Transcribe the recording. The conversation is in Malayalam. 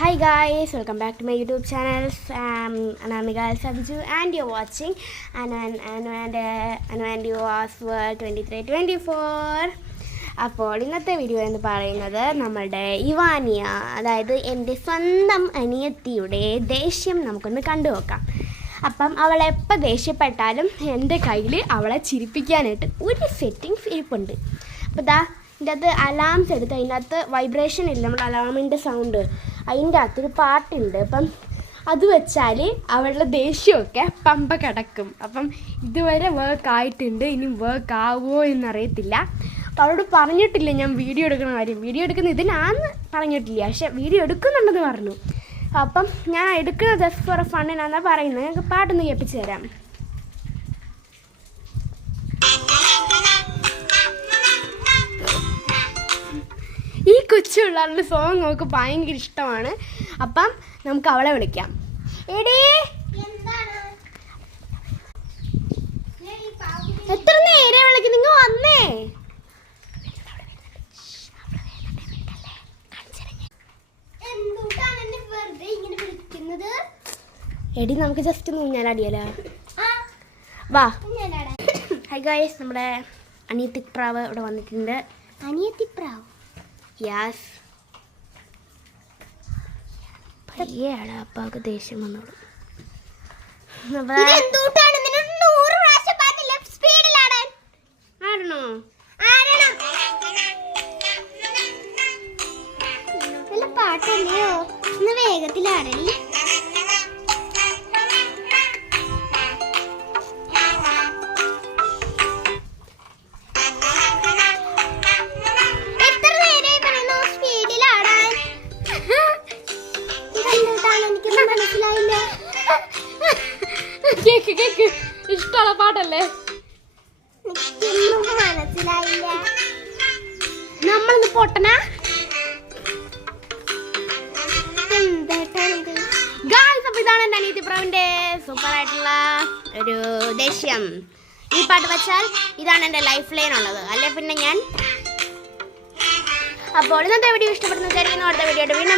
Hi guys, welcome back to my YouTube channel. Anamika Sabju and you're watching Anu and Yuva's World 23-24. അപ്പോൾ ഇന്നത്തെ വീഡിയോ എന്ന് പറയുന്നത് നമ്മളുടെ ഇവാനിയ, അതായത് എൻ്റെ സ്വന്തം അനിയത്തിയുടെ ദേഷ്യം നമുക്കൊന്ന് കണ്ടുനോക്കാം. അപ്പം അവളെപ്പോൾ ദേഷ്യപ്പെട്ടാലും എൻ്റെ കയ്യിൽ അവളെ ചിരിപ്പിക്കാനായിട്ട് ഒരു സെറ്റിങ്സ് ഇരിപ്പുണ്ട്. അപ്പോൾ ഇതിൻ്റെ അകത്ത് അലാംസ് എടുത്ത് അതിൻ്റെ അകത്ത് വൈബ്രേഷൻ ഇല്ല, നമ്മൾ അലാമിൻ്റെ സൗണ്ട്, അതിൻ്റെ അകത്തൊരു പാട്ടുണ്ട്. അപ്പം അത് വെച്ചാൽ അവളുടെ ദേഷ്യമൊക്കെ പമ്പ കിടക്കും. അപ്പം ഇതുവരെ വർക്ക് ആയിട്ടുണ്ട്, ഇനി വർക്ക് ആവുമോ എന്നറിയത്തില്ല. അപ്പോൾ അവളോട് പറഞ്ഞിട്ടില്ല ഞാൻ വീഡിയോ എടുക്കുന്ന കാര്യം. വീഡിയോ എടുക്കുന്ന ഇതിനാന്ന് പറഞ്ഞിട്ടില്ല, പക്ഷെ വീഡിയോ എടുക്കുന്നുണ്ടെന്ന് പറഞ്ഞു. അപ്പം ഞാൻ എടുക്കുന്നത് ജസ്റ്റ് ഫോർ ഫണ്ണിനാണെന്നാണ് പറയുന്നത്. ഞങ്ങൾക്ക് പാട്ടൊന്ന് കേൾപ്പിച്ച് തരാം. ഈ കൊച്ചുള്ള സോങ് നമുക്ക് ഭയങ്കര ഇഷ്ടമാണ്. അപ്പം നമുക്ക് അവളെ വിളിക്കാം. എടീ, എത്ര നേരം വിളിക്കും, നിങ്ങൾ വന്നേ. എടി നമുക്ക് ജസ്റ്റ് ഒന്ന് ഊഞ്ഞാലാടിയാലോ? വാ. ഹൈ ഗായ്സ്, നമ്മുടെ അനിയത്തിപ്രാവ് ഇവിടെ വന്നിട്ടുണ്ട്. അനിയത്തിപ്രാവ്, യാസ്. പയ്യാണ് അപ്പാക്ക് ദേഷ്യം വന്നോളൂ. ആണോ? പാട്ടല്ലയോ, ഒന്ന് വേഗത്തിലാടണി. കേക്ക് ഇഷ്ടമുള്ള പാട്ടല്ലേ? മനസ്സിലായില്ല. നമ്മളൊന്ന് പൊട്ടനാ ഗായ്സ്. അപ്പോൾ ഇതാണ് എൻ്റെ അനിയത്തിപ്രാവിൻ്റെ സൂപ്പറായിട്ടുള്ള ഒരു ദേഷ്യം. ഈ പാട്ട് വെച്ചാൽ ഇതാണ് എൻ്റെ ലൈഫ് ലൈൻ ഉള്ളത്, അല്ലെ പിന്നെ ഞാൻ. അപ്പോൾ ഇന്നത്തെ വീഡിയോ ഇഷ്ടപ്പെടുന്ന വിചാരിക്കുന്നു. അടുത്ത വീഡിയോ വീണ്ടും